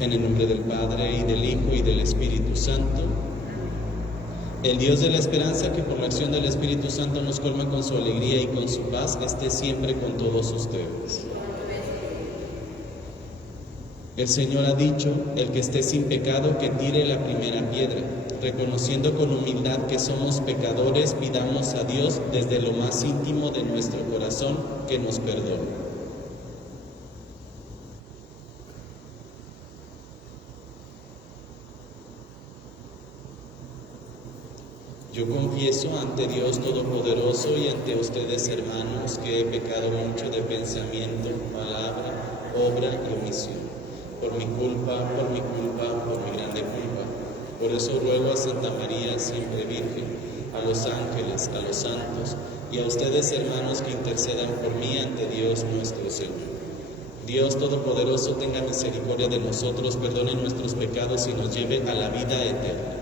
En el nombre del Padre, y del Hijo, y del Espíritu Santo. El Dios de la esperanza, que por la acción del Espíritu Santo nos colma con su alegría y con su paz, esté siempre con todos ustedes. El Señor ha dicho: el que esté sin pecado, que tire la primera piedra. Reconociendo con humildad que somos pecadores, pidamos a Dios desde lo más íntimo de nuestro corazón que nos perdone. Yo confieso ante Dios Todopoderoso y ante ustedes, hermanos, que he pecado mucho de pensamiento, palabra, obra y omisión. Por mi culpa, por mi grande culpa. Por eso ruego a Santa María, siempre Virgen, a los ángeles, a los santos, y a ustedes, hermanos, que intercedan por mí ante Dios nuestro Señor. Dios Todopoderoso tenga misericordia de nosotros, perdone nuestros pecados y nos lleve a la vida eterna.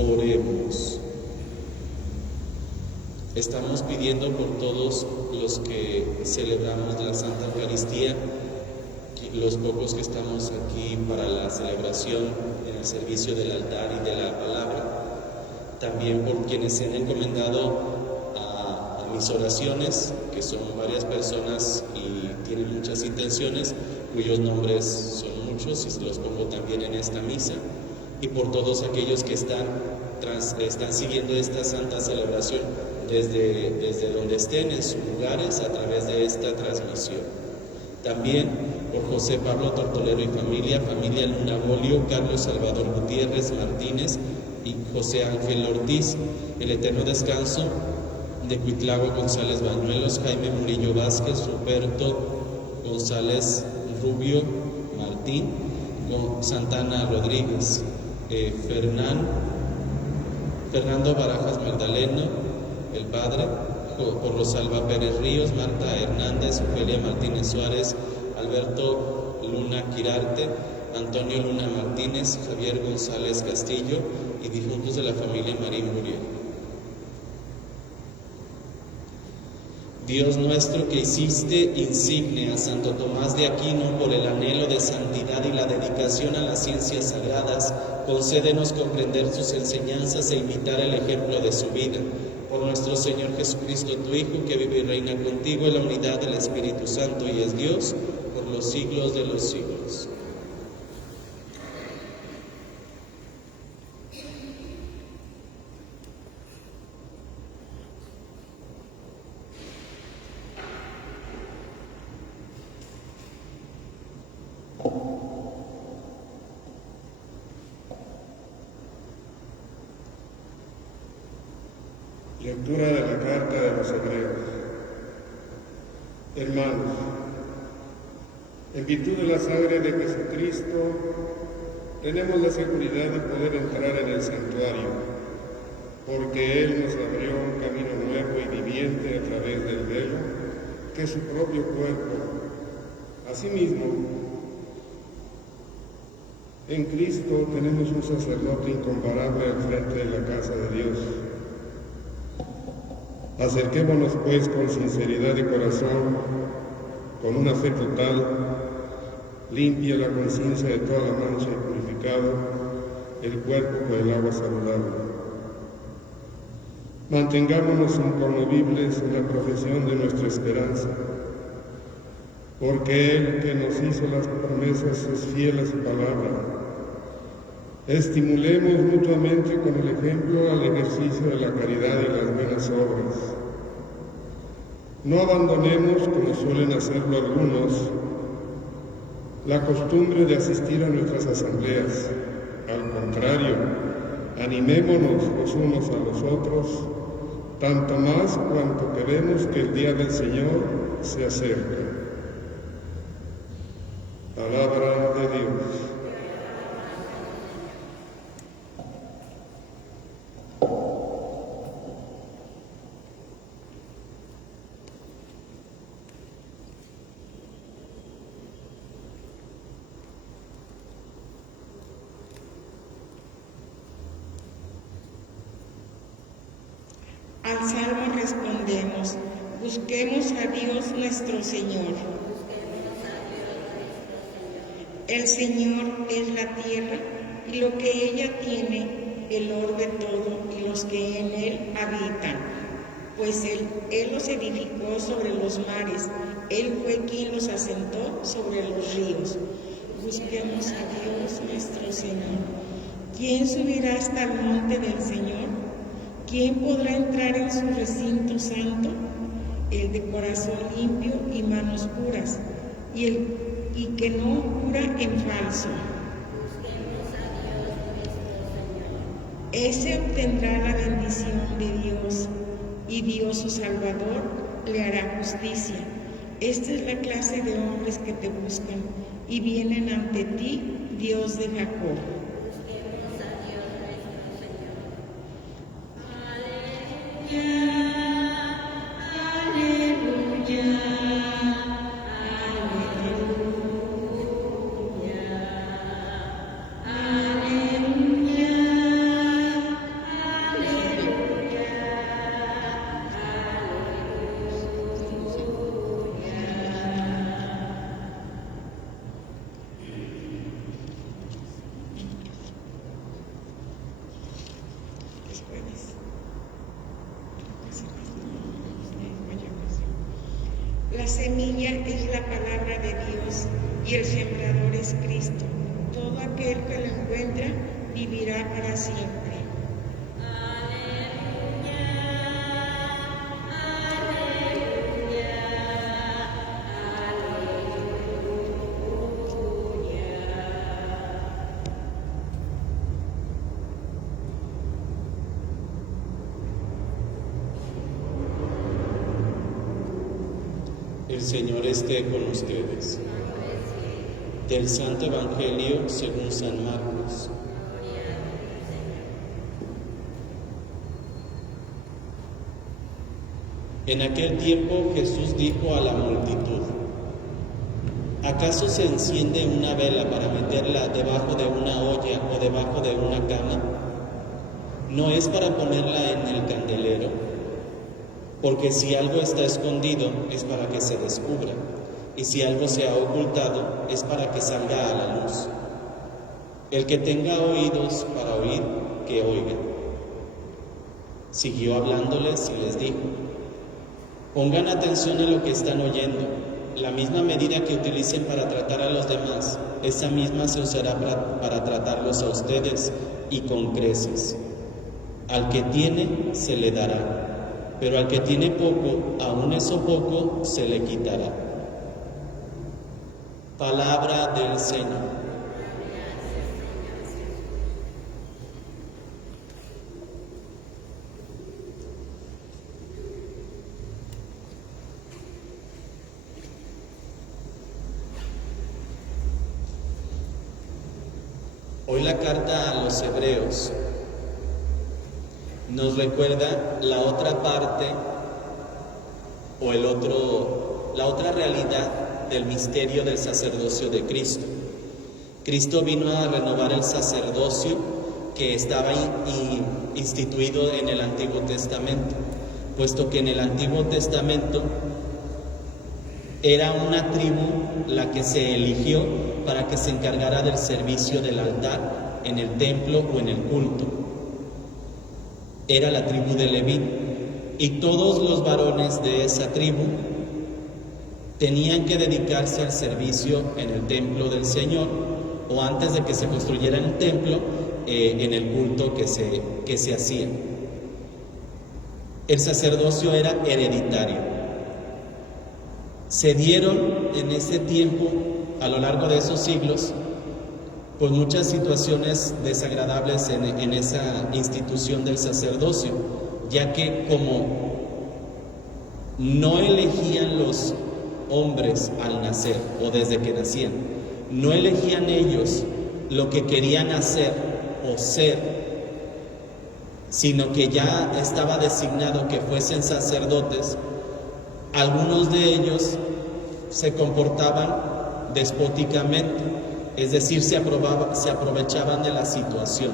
Oremos. Estamos pidiendo por todos los que celebramos la Santa Eucaristía, los pocos que estamos aquí para la celebración en el servicio del altar y de la palabra. También por quienes se han encomendado a mis oraciones, que son varias personas y tienen muchas intenciones, cuyos nombres son muchos y se los pongo también en esta misa. Y por todos aquellos que están siguiendo esta santa celebración desde donde estén, en sus lugares, a través de esta transmisión. También por José Pablo Tortolero y familia Luna Bolio, Carlos Salvador Gutiérrez Martínez y José Ángel Ortiz, el eterno descanso de Cuitlagua González Bañuelos, Jaime Murillo Vázquez, Ruperto González Rubio Martín, Santana Rodríguez, Fernando Barajas Magdaleno, el Padre, por Rosalba Pérez Ríos, Marta Hernández, Ofelia Martínez Suárez, Alberto Luna Quirarte, Antonio Luna Martínez, Javier González Castillo y difuntos de la familia Marín Muriel. Dios nuestro, que hiciste insigne a Santo Tomás de Aquino por el anhelo de santidad y la dedicación a las ciencias sagradas, concédenos comprender sus enseñanzas e imitar el ejemplo de su vida. Por nuestro Señor Jesucristo, tu Hijo, que vive y reina contigo en la unidad del Espíritu Santo y es Dios, por los siglos de los siglos. Lectura de la Carta de los Hebreos. Hermanos, en virtud de la sangre de Jesucristo, tenemos la seguridad de poder entrar en el santuario, porque Él nos abrió un camino nuevo y viviente a través del velo, que es su propio cuerpo. Asimismo, en Cristo tenemos un sacerdote incomparable al frente de la casa de Dios. Acerquémonos pues con sinceridad de corazón, con una fe total, limpia la conciencia de toda la mancha y purificado el cuerpo con el agua saludable. Mantengámonos inconmovibles en la profesión de nuestra esperanza, porque Él que nos hizo las promesas es fiel a su palabra. Estimulemos mutuamente con el ejemplo al ejercicio de la caridad y las buenas obras. No abandonemos, como suelen hacerlo algunos, la costumbre de asistir a nuestras asambleas. Al contrario, animémonos los unos a los otros, tanto más cuanto que vemos que el día del Señor se acerca. Palabra de Dios. Al salmo respondemos, busquemos a Dios nuestro Señor. El Señor es la tierra y lo que ella tiene, el orbe todo y los que en él habitan. Pues él los edificó sobre los mares, Él fue quien los asentó sobre los ríos. Busquemos a Dios nuestro Señor. ¿Quién subirá hasta el monte del Señor? ¿Quién podrá entrar en su recinto santo? El de corazón limpio y manos puras, y que no jura en falso. Busquemos a Dios nuestro Señor. Ese obtendrá la bendición de Dios, y Dios su Salvador le hará justicia. Esta es la clase de hombres que te buscan y vienen ante ti, Dios de Jacob. Busquemos a Dios nuestro Señor. La semilla es la palabra de Dios y el sembrador es Cristo. Todo aquel que lo encuentra vivirá para siempre. El Señor esté con ustedes. Del Santo Evangelio según San Marcos. En aquel tiempo Jesús dijo a la multitud: ¿acaso se enciende una vela para meterla debajo de una olla o debajo de una cama? ¿No es para ponerla en el candelero? Porque si algo está escondido es para que se descubra, y si algo se ha ocultado es para que salga a la luz. El que tenga oídos para oír, que oiga. Siguió hablándoles y les dijo: pongan atención a lo que están oyendo. La misma medida que utilicen para tratar a los demás, esa misma se usará para tratarlos a ustedes, y con creces. Al que tiene, se le dará. Pero al que tiene poco, aun eso poco se le quitará. Palabra del Señor. Hoy la carta a los Hebreos nos recuerda la otra parte o la otra realidad del misterio del sacerdocio de Cristo. Cristo vino a renovar el sacerdocio que estaba instituido en el Antiguo Testamento, puesto que en el Antiguo Testamento era una tribu la que se eligió para que se encargara del servicio del altar en el templo o en el culto. Era la tribu de Leví. y todos los varones de esa tribu tenían que dedicarse al servicio en el templo del Señor, o antes de que se construyera el templo, en el culto que se hacía. El sacerdocio era hereditario. Se dieron en ese tiempo, a lo largo de esos siglos, pues muchas situaciones desagradables en esa institución del sacerdocio, ya que como no elegían los hombres al nacer o desde que nacían, no elegían ellos lo que querían hacer o ser, sino que ya estaba designado que fuesen sacerdotes. Algunos de ellos se comportaban despóticamente, es decir, se aprovechaban de la situación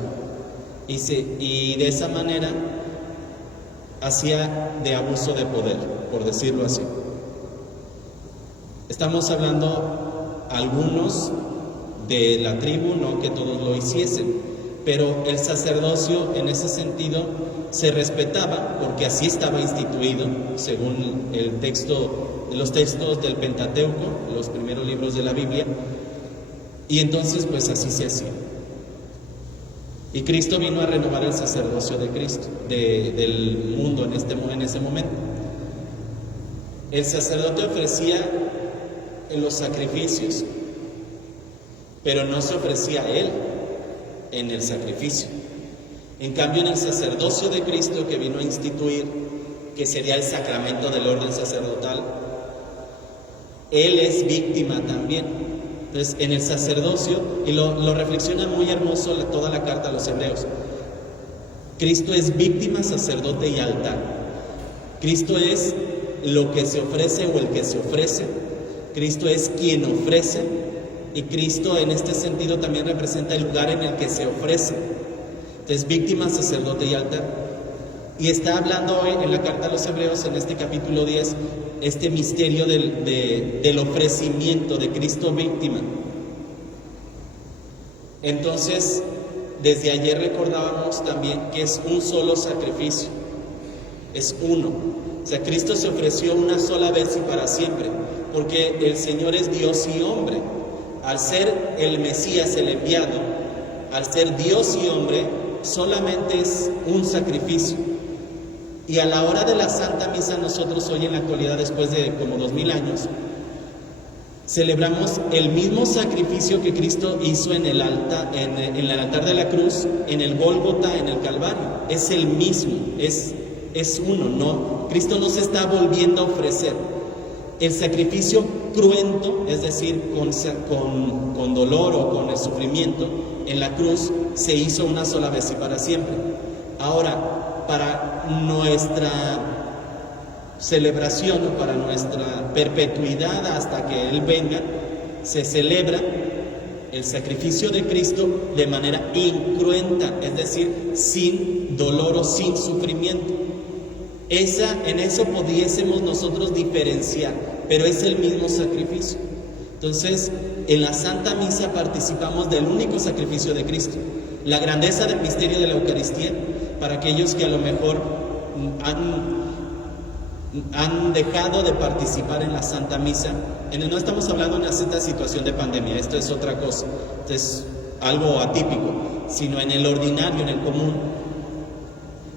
y de esa manera hacía de abuso de poder, por decirlo así. Estamos hablando algunos de la tribu, no que todos lo hiciesen, pero el sacerdocio en ese sentido se respetaba porque así estaba instituido según los textos del Pentateuco, los primeros libros de la Biblia, y entonces pues así se hacía. Y Cristo vino a renovar el sacerdocio de Cristo, del mundo en ese momento. El sacerdote ofrecía los sacrificios, pero no se ofrecía él en el sacrificio. En cambio, en el sacerdocio de Cristo que vino a instituir, que sería el sacramento del orden sacerdotal, él es víctima también. Entonces, en el sacerdocio, y lo reflexiona muy hermoso toda la carta a los Hebreos, Cristo es víctima, sacerdote y altar. Cristo es lo que se ofrece o el que se ofrece. Cristo es quien ofrece, y Cristo en este sentido también representa el lugar en el que se ofrece. Entonces, víctima, sacerdote y altar. Y está hablando hoy en la carta a los Hebreos, en este capítulo 10, este misterio del ofrecimiento de Cristo víctima. Entonces, desde ayer recordábamos también que es un solo sacrificio, es uno. O sea, Cristo se ofreció una sola vez y para siempre, porque el Señor es Dios y hombre. Al ser el Mesías, el enviado, al ser Dios y hombre, solamente es un sacrificio. Y a la hora de la Santa Misa, nosotros hoy en la actualidad, después de como 2000 años, celebramos el mismo sacrificio que Cristo hizo en el altar de la cruz, en el Gólgota, en el Calvario. Es el mismo, es uno, ¿no? Cristo no se está volviendo a ofrecer. El sacrificio cruento, es decir, con dolor o con el sufrimiento, en la cruz se hizo una sola vez y para siempre. Ahora, para nuestra celebración o para nuestra perpetuidad hasta que Él venga, se celebra el sacrificio de Cristo de manera incruenta, es decir, sin dolor o sin sufrimiento. En eso pudiésemos nosotros diferenciar, pero es el mismo sacrificio. Entonces, en la Santa Misa participamos del único sacrificio de Cristo. La grandeza del misterio de la Eucaristía, para aquellos que a lo mejor han dejado de participar en la Santa Misa, no estamos hablando de una cierta situación de pandemia, esto es otra cosa, esto es algo atípico, sino en el ordinario, en el común.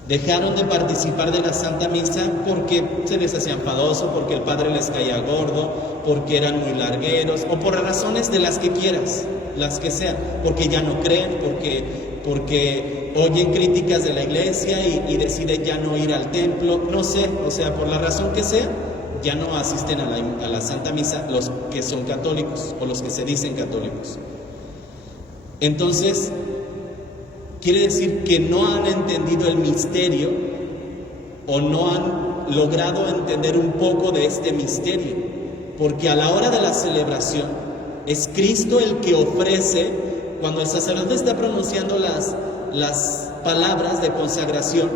Dejaron de participar de la Santa Misa porque se les hacía enfadoso, porque el padre les caía gordo, porque eran muy largueros, o por razones de las que quieras, las que sean, porque ya no creen, porque oyen críticas de la iglesia y deciden ya no ir al templo, no sé, o sea, por la razón que sea, ya no asisten a la Santa Misa los que son católicos o los que se dicen católicos. Entonces, quiere decir que no han entendido el misterio o no han logrado entender un poco de este misterio, porque a la hora de la celebración es Cristo el que ofrece. Cuando el sacerdote está pronunciando las palabras de consagración,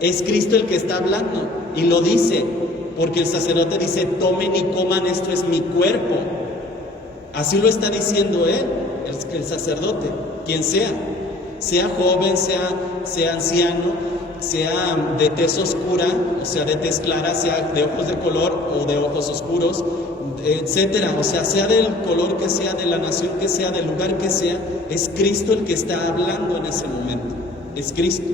es Cristo el que está hablando y lo dice, porque el sacerdote dice: tomen y coman, esto es mi cuerpo. Así lo está diciendo él, el sacerdote, quien sea joven, sea anciano, sea de tez oscura, o sea de tez clara, sea de ojos de color o de ojos oscuros, etcétera, o sea del color que sea, de la nación que sea, del lugar que sea, es Cristo el que está hablando en ese momento, es Cristo.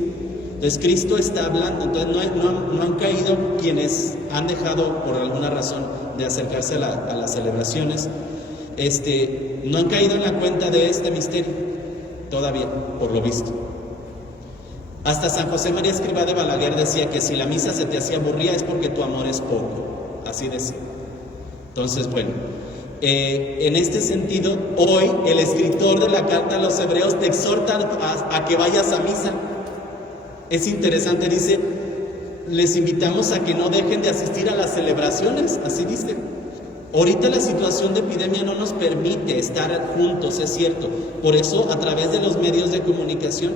Entonces Cristo está hablando, entonces no han caído quienes han dejado por alguna razón de acercarse a las celebraciones, no han caído en la cuenta de este misterio, todavía, por lo visto. Hasta San José María Escrivá de Balaguer decía que si la misa se te hacía aburrida es porque tu amor es poco, así decía. Entonces, bueno, en este sentido, hoy el escritor de la carta a los hebreos te exhorta a que vayas a misa. Es interesante, dice, les invitamos a que no dejen de asistir a las celebraciones, así dice. Ahorita la situación de epidemia no nos permite estar juntos, es cierto. Por eso, a través de los medios de comunicación,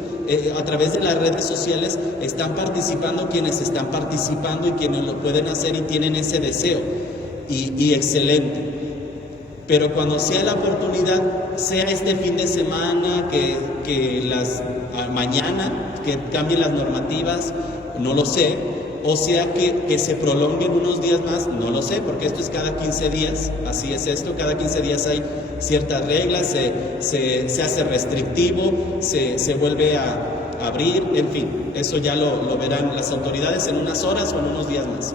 a través de las redes sociales, están participando quienes están participando y quienes lo pueden hacer y tienen ese deseo. Y excelente. Pero cuando sea la oportunidad, sea este fin de semana, mañana, que cambien las normativas, no lo sé, o sea que se prolonguen unos días más, no lo sé, porque esto es cada 15 días, así es esto, cada 15 días hay ciertas reglas, se hace restrictivo, se vuelve a abrir, en fin, eso ya lo verán las autoridades en unas horas o en unos días más.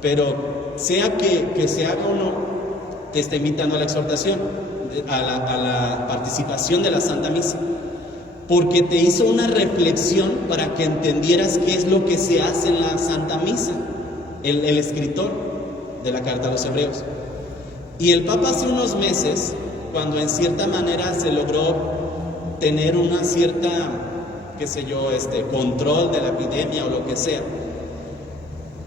Pero sea que se haga o no, te está invitando a la exhortación, a la participación de la Santa Misa, porque te hizo una reflexión para que entendieras qué es lo que se hace en la Santa Misa, el escritor de la carta a los hebreos. Y el Papa hace unos meses, cuando en cierta manera se logró tener una cierta, control de la epidemia o lo que sea,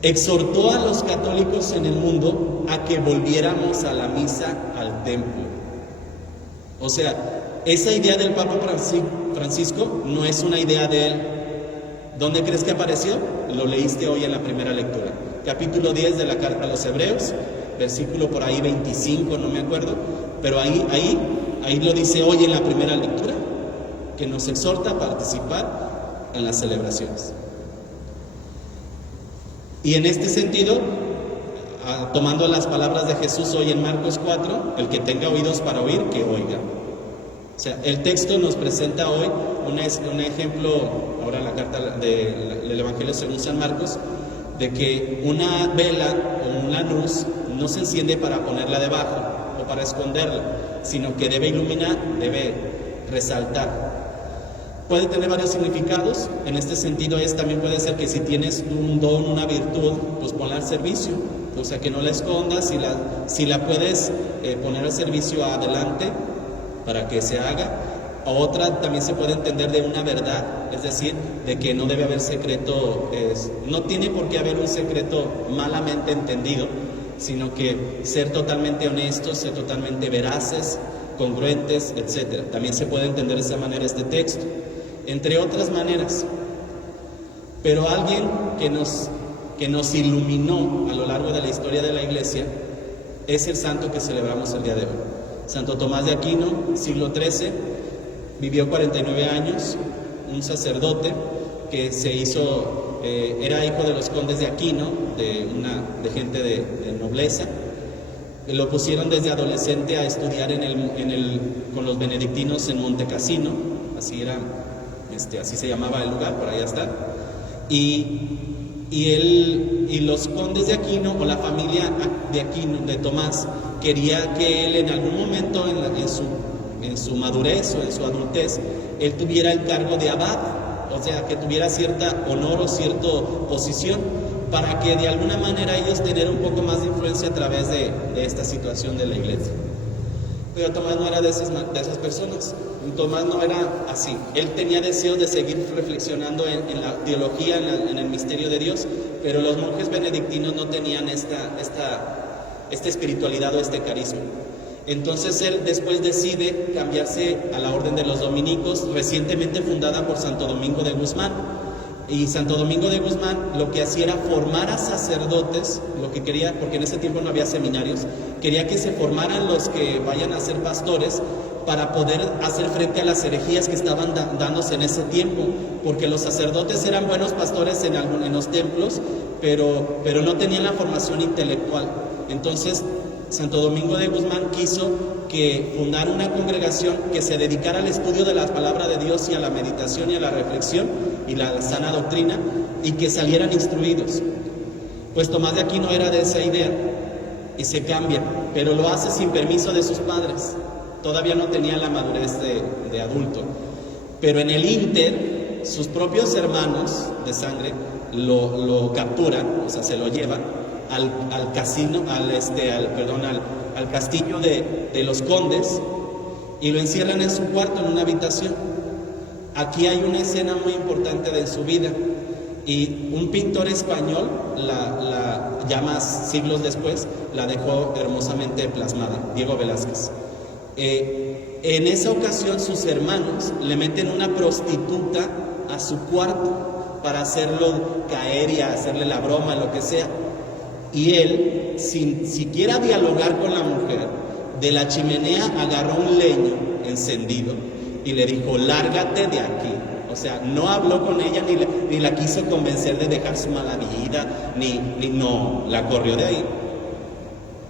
exhortó a los católicos en el mundo a que volviéramos a la misa, al templo. O sea, esa idea del Papa Francisco no es una idea de él. ¿Dónde crees que apareció? Lo leíste hoy en la primera lectura. Capítulo 10 de la carta a los Hebreos, versículo por ahí 25, no me acuerdo, pero ahí lo dice hoy en la primera lectura, que nos exhorta a participar en las celebraciones. Y en este sentido, tomando las palabras de Jesús hoy en Marcos 4, el que tenga oídos para oír, que oiga. O sea, el texto nos presenta hoy un ejemplo, ahora la carta del Evangelio según San Marcos, de que una vela o una luz no se enciende para ponerla debajo o para esconderla, sino que debe iluminar, debe resaltar. Puede tener varios significados. En este sentido también puede ser que si tienes un don, una virtud, pues ponla al servicio, o sea que no la escondas, si la puedes poner al servicio adelante para que se haga. Otra también se puede entender de una verdad, es decir, de que no debe haber secreto, no tiene por qué haber un secreto malamente entendido, sino que ser totalmente honestos, ser totalmente veraces, congruentes, etc. También se puede entender de esa manera este texto, entre otras maneras. Pero alguien que nos iluminó a lo largo de la historia de la Iglesia es el santo que celebramos el día de hoy. Santo Tomás de Aquino, siglo XIII, vivió 49 años, un sacerdote que era hijo de los condes de Aquino, de gente de nobleza. Lo pusieron desde adolescente a estudiar con los benedictinos en Monte Cassino, así se llamaba el lugar, por allá está. Y los condes de Aquino, o la familia de Aquino, de Tomás, quería que él en algún momento en su madurez o en su adultez, él tuviera el cargo de abad, o sea, que tuviera cierta honor o cierta posición, para que de alguna manera ellos tener un poco más de influencia a través de esta situación de la Iglesia. Pero Tomás no era de esas personas. Tomás no era así. Él tenía deseos de seguir reflexionando en la teología, en el misterio de Dios, pero los monjes benedictinos no tenían esta espiritualidad o este carisma. Entonces él después decide cambiarse a la Orden de los Dominicos, recientemente fundada por Santo Domingo de Guzmán. Y Santo Domingo de Guzmán lo que hacía era formar a sacerdotes, lo que quería, porque en ese tiempo no había seminarios, quería que se formaran los que vayan a ser pastores para poder hacer frente a las herejías que estaban dándose en ese tiempo, porque los sacerdotes eran buenos pastores en los templos, pero no tenían la formación intelectual. Entonces, Santo Domingo de Guzmán quiso que fundara una congregación que se dedicara al estudio de la palabra de Dios y a la meditación y a la reflexión y la sana doctrina, y que salieran instruidos. Pues Tomás de Aquino era de esa idea y se cambia, pero lo hace sin permiso de sus padres. Todavía no tenía la madurez de adulto. Pero en el ínter, sus propios hermanos de sangre lo capturan, o sea, se lo llevan al casino, al castillo de los condes, y lo encierran en su cuarto, en una habitación. Aquí hay una escena muy importante de su vida, y un pintor español, ya más siglos después, la dejó hermosamente plasmada, Diego Velázquez. En esa ocasión sus hermanos le meten una prostituta a su cuarto para hacerlo caer y hacerle la broma, lo que sea. Y él, sin siquiera dialogar con la mujer, de la chimenea agarró un leño encendido y le dijo: lárgate de aquí. O sea, no habló con ella ni la quiso convencer de dejar su mala vida, no, la corrió de ahí.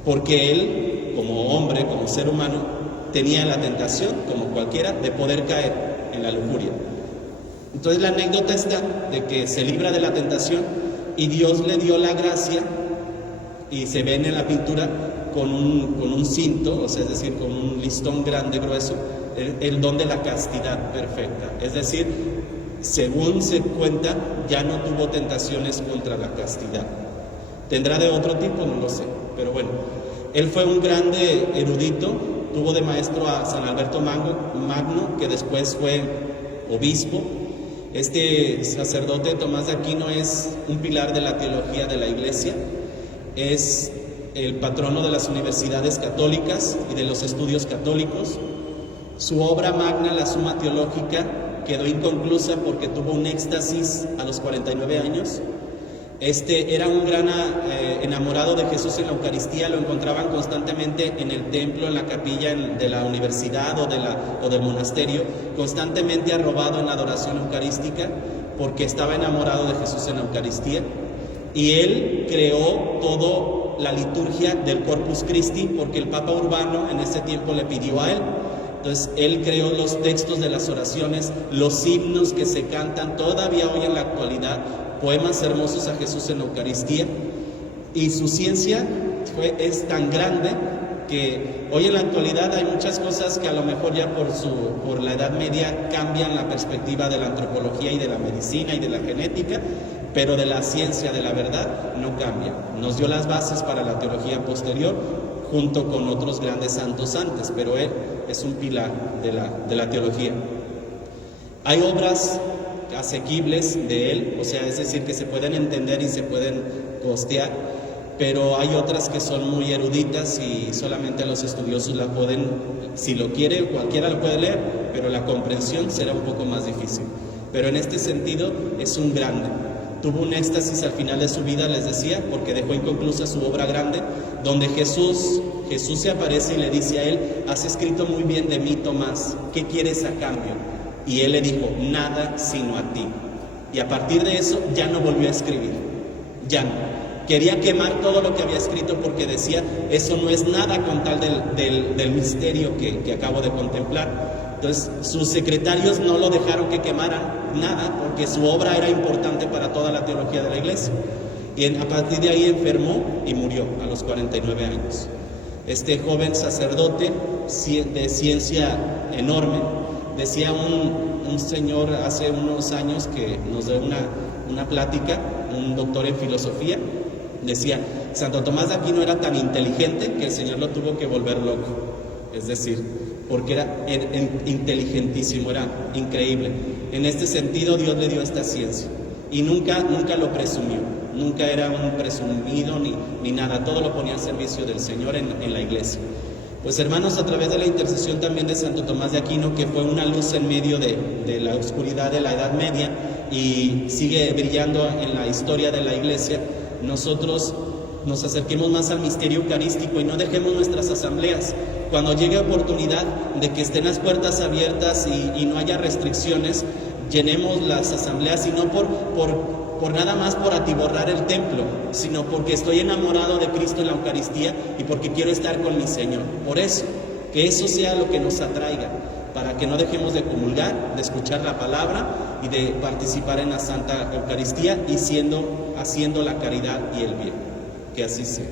Porque él, como hombre, como ser humano, tenía la tentación, como cualquiera, de poder caer en la lujuria. Entonces la anécdota está de que se libra de la tentación y Dios le dio la gracia, y se ve en la pintura con un cinto, o sea, es decir, con un listón grande, grueso, el don de la castidad perfecta. Es decir, según se cuenta, ya no tuvo tentaciones contra la castidad. ¿Tendrá de otro tipo? No lo sé, pero bueno. Él fue un grande erudito, tuvo de maestro a San Alberto Magno, que después fue obispo. Este sacerdote, Tomás de Aquino, es un pilar de la teología de la Iglesia, es el patrono de las universidades católicas y de los estudios católicos. Su obra magna, la Suma Teológica, quedó inconclusa porque tuvo un éxtasis a los 49 años. Era un gran enamorado de Jesús en la Eucaristía, lo encontraban constantemente en el templo, en la capilla de la universidad o del monasterio, constantemente arrobado en la adoración eucarística, porque estaba enamorado de Jesús en la Eucaristía. Y él creó toda la liturgia del Corpus Christi, porque el Papa Urbano en ese tiempo le pidió a él. Entonces él creó los textos de las oraciones, los himnos que se cantan todavía hoy en la actualidad, poemas hermosos a Jesús en la Eucaristía. Y su ciencia es tan grande que hoy en la actualidad hay muchas cosas que a lo mejor ya por la Edad Media cambian la perspectiva de la antropología y de la medicina y de la genética, pero de la ciencia de la verdad no cambia. Nos dio las bases para la teología posterior, junto con otros grandes santos antes, pero él es un pilar de la teología. Hay obras asequibles de él, o sea, es decir, que se pueden entender y se pueden costear, pero hay otras que son muy eruditas y solamente los estudiosos la pueden, si lo quiere, cualquiera lo puede leer, pero la comprensión será un poco más difícil. Pero en este sentido es un grande. Tuvo un éxtasis al final de su vida, les decía, porque dejó inconclusa su obra grande, donde Jesús se aparece y le dice a él: has escrito muy bien de mí, Tomás, ¿qué quieres a cambio? Y él le dijo: nada sino a ti. Y a partir de eso ya no volvió a escribir, ya no. Quería quemar todo lo que había escrito porque decía: eso no es nada con tal del misterio que acabo de contemplar. Entonces sus secretarios no lo dejaron que quemara nada, porque su obra era importante para toda la teología de la Iglesia. Y a partir de ahí enfermó y murió a los 49 años. Este joven sacerdote de ciencia enorme, decía un señor hace unos años que nos dio una plática, un doctor en filosofía, decía: Santo Tomás de Aquino era tan inteligente que el Señor lo tuvo que volver loco. Es decir, porque era inteligentísimo, era increíble. En este sentido, Dios le dio esta ciencia y nunca lo presumió, nunca era un presumido ni nada, todo lo ponía al servicio del Señor en la Iglesia. Pues hermanos, a través de la intercesión también de Santo Tomás de Aquino, que fue una luz en medio de la oscuridad de la Edad Media y sigue brillando en la historia de la Iglesia, nosotros nos acerquemos más al misterio eucarístico y no dejemos nuestras asambleas. Cuando llegue oportunidad de que estén las puertas abiertas y no haya restricciones, llenemos las asambleas, y no por nada más por atiborrar el templo, sino porque estoy enamorado de Cristo en la Eucaristía y porque quiero estar con mi Señor. Por eso, que eso sea lo que nos atraiga, para que no dejemos de comulgar, de escuchar la palabra y de participar en la Santa Eucaristía y haciendo la caridad y el bien. Que así sea.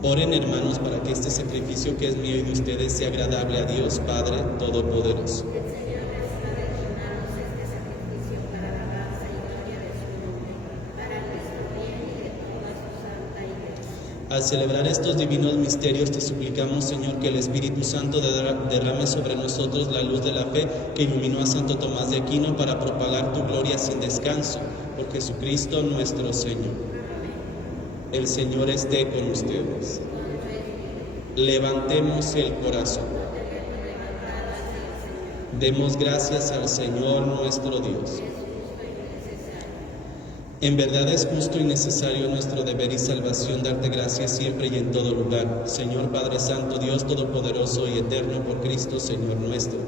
Oren, hermanos, para que este sacrificio que es mío y de ustedes sea agradable a Dios Padre Todopoderoso. El Señor reciba de tus manos este sacrificio para alabanza y gloria de su nombre, para nuestro bien y de toda su santa Iglesia. Al celebrar estos divinos misterios, te suplicamos, Señor, que el Espíritu Santo derrame sobre nosotros la luz de la fe que iluminó a Santo Tomás de Aquino para propagar tu gloria sin descanso. Por Jesucristo nuestro Señor. El Señor esté con ustedes. Levantemos el corazón. Demos gracias al Señor nuestro Dios. En verdad es justo y necesario nuestro deber y salvación darte gracias siempre y en todo lugar, Señor Padre Santo, Dios Todopoderoso y Eterno, por Cristo Señor nuestro.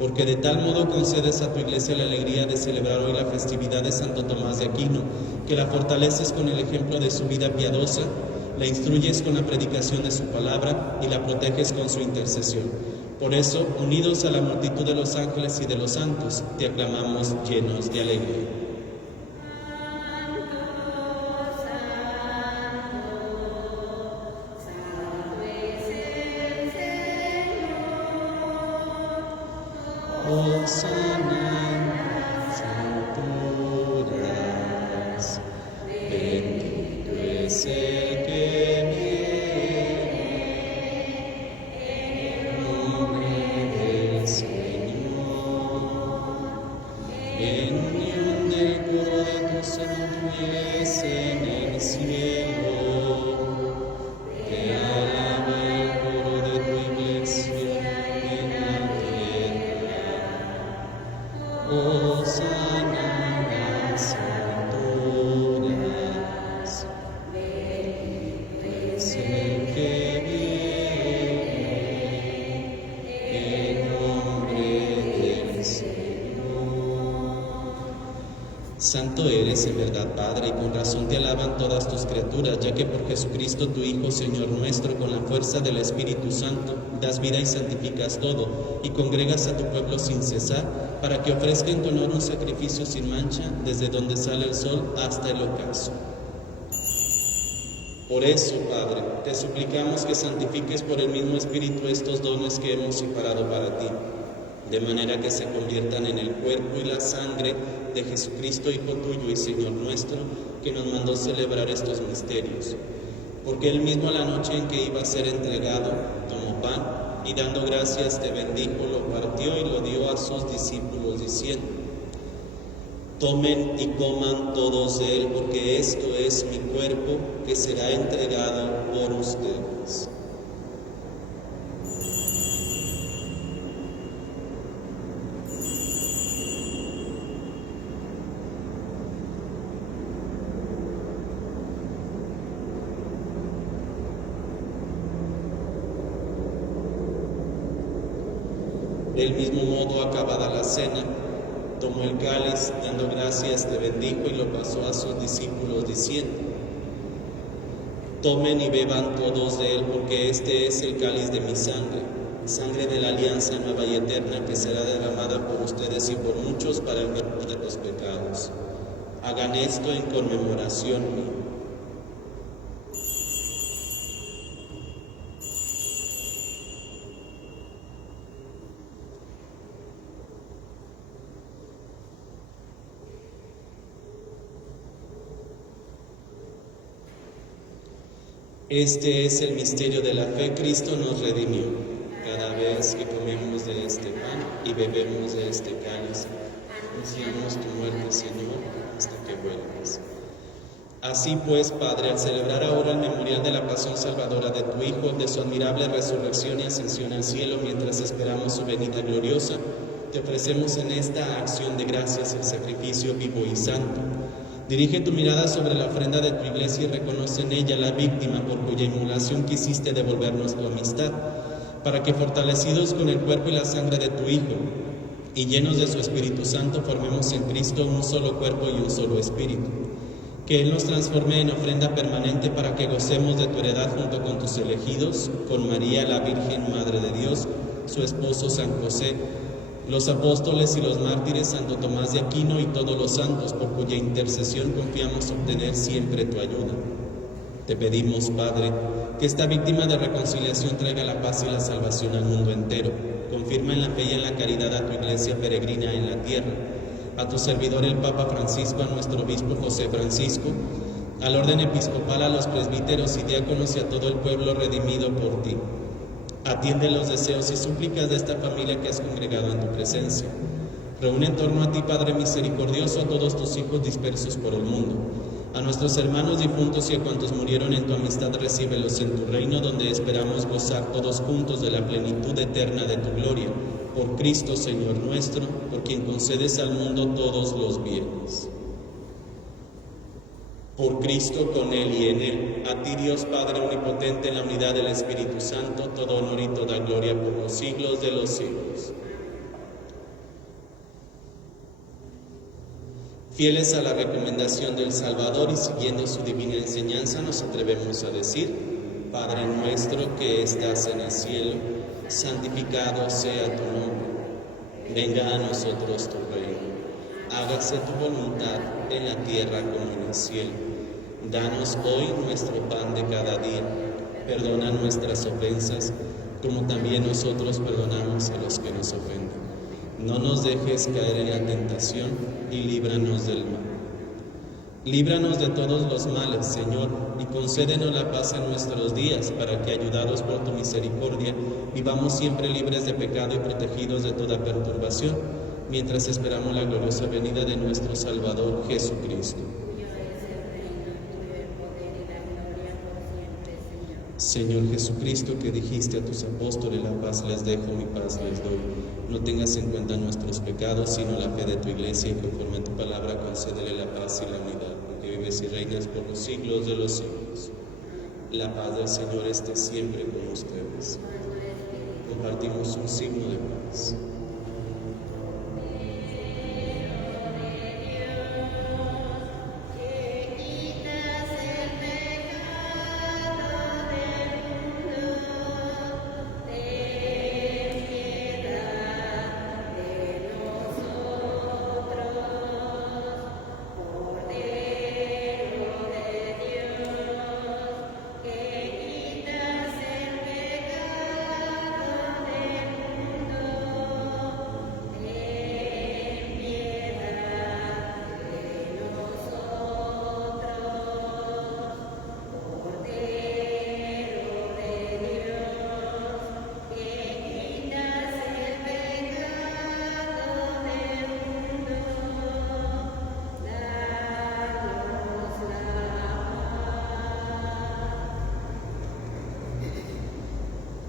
Porque de tal modo concedes a tu Iglesia la alegría de celebrar hoy la festividad de Santo Tomás de Aquino, que la fortaleces con el ejemplo de su vida piadosa, la instruyes con la predicación de su palabra y la proteges con su intercesión. Por eso, unidos a la multitud de los ángeles y de los santos, te aclamamos llenos de alegría. Hosana en las alturas, bendito es el que viene en el nombre del Señor. En unión del coro de tus ángeles en el cielo, te alaba el coro de tu Iglesia en la tierra. Hosana en las alturas, bendito es el que viene en nombre del Señor. Santo eres en verdad, Padre, y con razón te alaban todas tus criaturas, ya que por Jesucristo tu Hijo, Señor nuestro, con la fuerza del Espíritu Santo, das vida y santificas todo, y congregas a tu pueblo sin cesar, para que ofrezca en tu honor un sacrificio sin mancha, desde donde sale el sol hasta el ocaso. Por eso, Padre, te suplicamos que santifiques por el mismo Espíritu estos dones que hemos separado para ti, de manera que se conviertan en el cuerpo y la sangre de Jesucristo, Hijo tuyo y Señor nuestro, que nos mandó celebrar estos misterios. Porque él mismo, a la noche en que iba a ser entregado, tomó pan y dando gracias te bendijo, lo partió y lo dio a sus discípulos, diciendo: tomen y coman todos de él, porque esto es mi cuerpo que será entregado por ustedes. Del mismo modo, acabada la cena, tomó el cáliz, dando gracias, te bendijo y lo pasó a sus discípulos diciendo: tomen y beban todos de él, porque este es el cáliz de mi sangre, sangre de la alianza nueva y eterna, que será derramada por ustedes y por muchos para el perdón de los pecados. Hagan esto en conmemoración mía. Este es el misterio de la fe. Cristo nos redimió. Cada vez que comemos de este pan y bebemos de este cáliz, anunciamos tu muerte, Señor, hasta que vuelvas. Así pues, Padre, al celebrar ahora el memorial de la pasión salvadora de tu Hijo, de su admirable resurrección y ascensión al cielo, mientras esperamos su venida gloriosa, te ofrecemos en esta acción de gracias el sacrificio vivo y santo. Dirige tu mirada sobre la ofrenda de tu iglesia y reconoce en ella la víctima por cuya inmolación quisiste devolvernos tu amistad, para que fortalecidos con el cuerpo y la sangre de tu Hijo y llenos de su Espíritu Santo formemos en Cristo un solo cuerpo y un solo espíritu. Que Él nos transforme en ofrenda permanente para que gocemos de tu heredad junto con tus elegidos, con María la Virgen Madre de Dios, su esposo San José, los apóstoles y los mártires, Santo Tomás de Aquino y todos los santos, por cuya intercesión confiamos obtener siempre tu ayuda. Te pedimos, Padre, que esta víctima de reconciliación traiga la paz y la salvación al mundo entero. Confirma en la fe y en la caridad a tu iglesia peregrina en la tierra, a tu servidor el Papa Francisco, a nuestro obispo José Francisco, al orden episcopal, a los presbíteros y diáconos y a todo el pueblo redimido por ti. Atiende los deseos y súplicas de esta familia que has congregado en tu presencia. Reúne en torno a ti, Padre misericordioso, a todos tus hijos dispersos por el mundo. A nuestros hermanos difuntos y a cuantos murieron en tu amistad, recíbelos en tu reino, donde esperamos gozar todos juntos de la plenitud eterna de tu gloria. Por Cristo, Señor nuestro, por quien concedes al mundo todos los bienes. Por Cristo, con Él y en Él, a ti Dios Padre omnipotente, en la unidad del Espíritu Santo, todo honor y toda gloria por los siglos de los siglos. Fieles a la recomendación del Salvador y siguiendo su divina enseñanza, nos atrevemos a decir: Padre nuestro que estás en el cielo, santificado sea tu nombre. Venga a nosotros tu reino. Hágase tu voluntad en la tierra como en el cielo. Danos hoy nuestro pan de cada día. Perdona nuestras ofensas, como también nosotros perdonamos a los que nos ofenden. No nos dejes caer en la tentación y líbranos del mal. Líbranos de todos los males, Señor, y concédenos la paz en nuestros días, para que, ayudados por tu misericordia, vivamos siempre libres de pecado y protegidos de toda perturbación, mientras esperamos la gloriosa venida de nuestro Salvador Jesucristo. Señor Jesucristo, que dijiste a tus apóstoles: la paz les dejo, mi paz les doy. No tengas en cuenta nuestros pecados, sino la fe de tu iglesia, y conforme a tu palabra concédele la paz y la unidad, porque vives y reinas por los siglos de los siglos. La paz del Señor esté siempre con ustedes. Compartimos un signo de paz.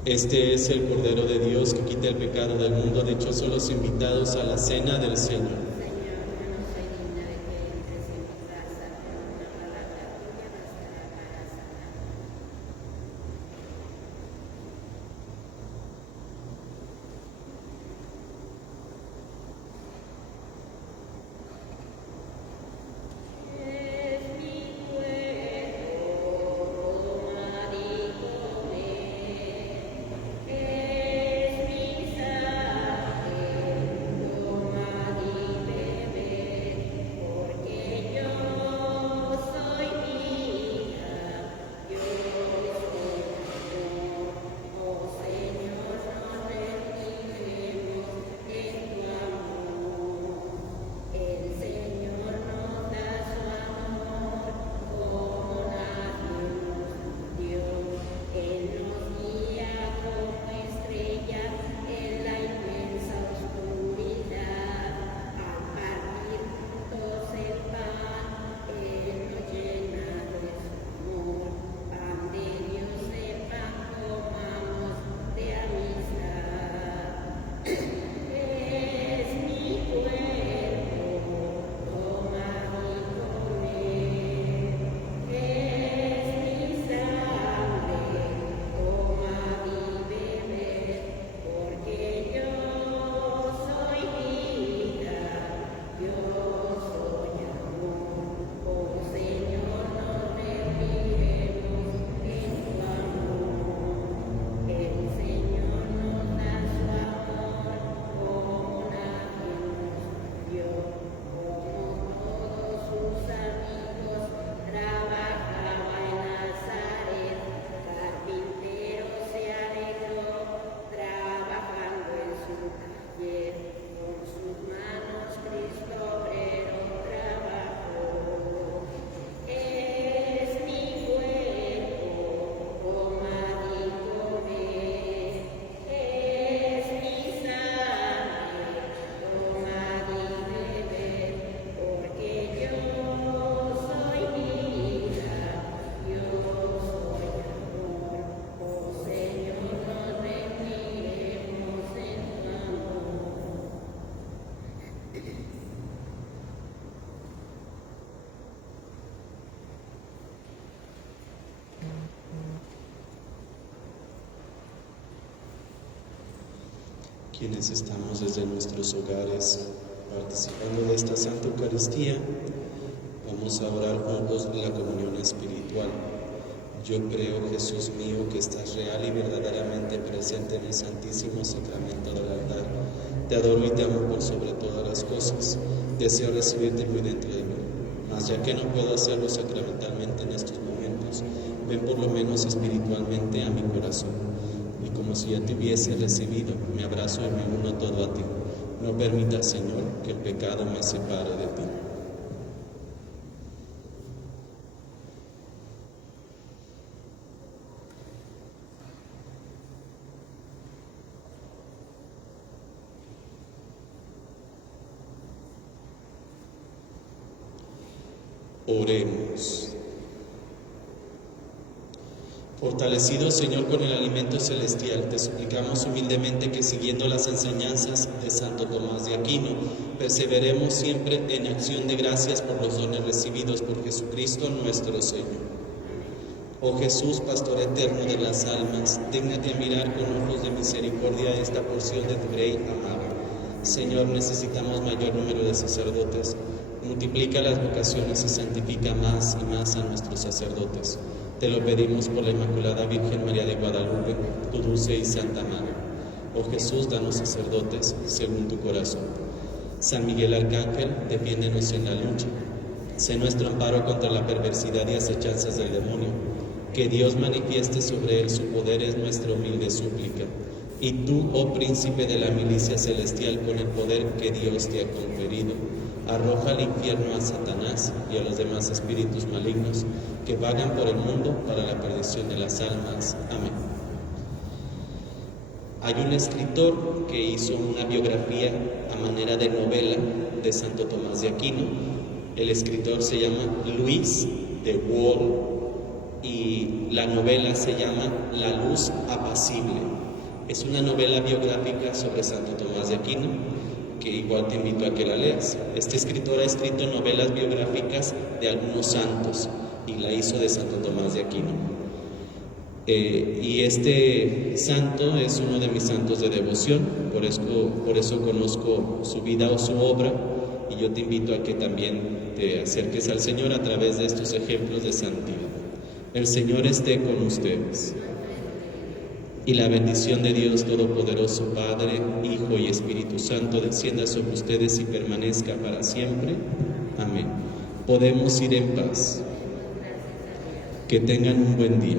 Este es el Cordero de Dios que quita el pecado del mundo. Dichosos los invitados a la cena del Señor. quienes estamos desde nuestros hogares participando de esta Santa Eucaristía, vamos a orar juntos la comunión espiritual. Yo creo, Jesús mío, que estás real y verdaderamente presente en el Santísimo Sacramento del altar. Te adoro y te amo por sobre todas las cosas. Deseo recibirte muy dentro de mí. Mas ya que no puedo hacerlo sacramentalmente en estos momentos, ven por lo menos espiritualmente a mi corazón. Y como si ya te hubiese recibido, me abrazo y me uno todo a ti. No permitas, Señor, que el pecado me separe de ti. Oremos. Fortalecido, Señor, con el alimento celestial, te suplicamos humildemente que, siguiendo las enseñanzas de Santo Tomás de Aquino, perseveremos siempre en acción de gracias por los dones recibidos por Jesucristo nuestro Señor. Oh Jesús, Pastor eterno de las almas, dígnate a mirar con ojos de misericordia esta porción de tu Grey amado. Señor, necesitamos mayor número de sacerdotes. Multiplica las vocaciones y santifica más y más a nuestros sacerdotes. Te lo pedimos por la Inmaculada Virgen María de Guadalupe, tu dulce y santa Madre. Oh Jesús, danos sacerdotes según tu corazón. San Miguel Arcángel, defiéndenos en la lucha. Sé nuestro amparo contra la perversidad y acechanzas del demonio. Que Dios manifieste sobre él su poder es nuestra humilde súplica. Y tú, oh príncipe de la milicia celestial, con el poder que Dios te ha conferido, arroja al infierno a Satanás y a los demás espíritus malignos que vagan por el mundo para la perdición de las almas. Amén. Hay un escritor que hizo una biografía a manera de novela de Santo Tomás de Aquino. El escritor se llama Luis de Wahl y la novela se llama La luz apacible. Es una novela biográfica sobre Santo Tomás de Aquino, que igual te invito a que la leas. Este escritor ha escrito novelas biográficas de algunos santos y la hizo de Santo Tomás de Aquino. Y este santo es uno de mis santos de devoción, por eso conozco su vida o su obra, y yo te invito a que también te acerques al Señor a través de estos ejemplos de santidad. El Señor esté con ustedes. Y la bendición de Dios Todopoderoso, Padre, Hijo y Espíritu Santo, descienda sobre ustedes y permanezca para siempre. Amén. Podemos ir en paz. Que tengan un buen día.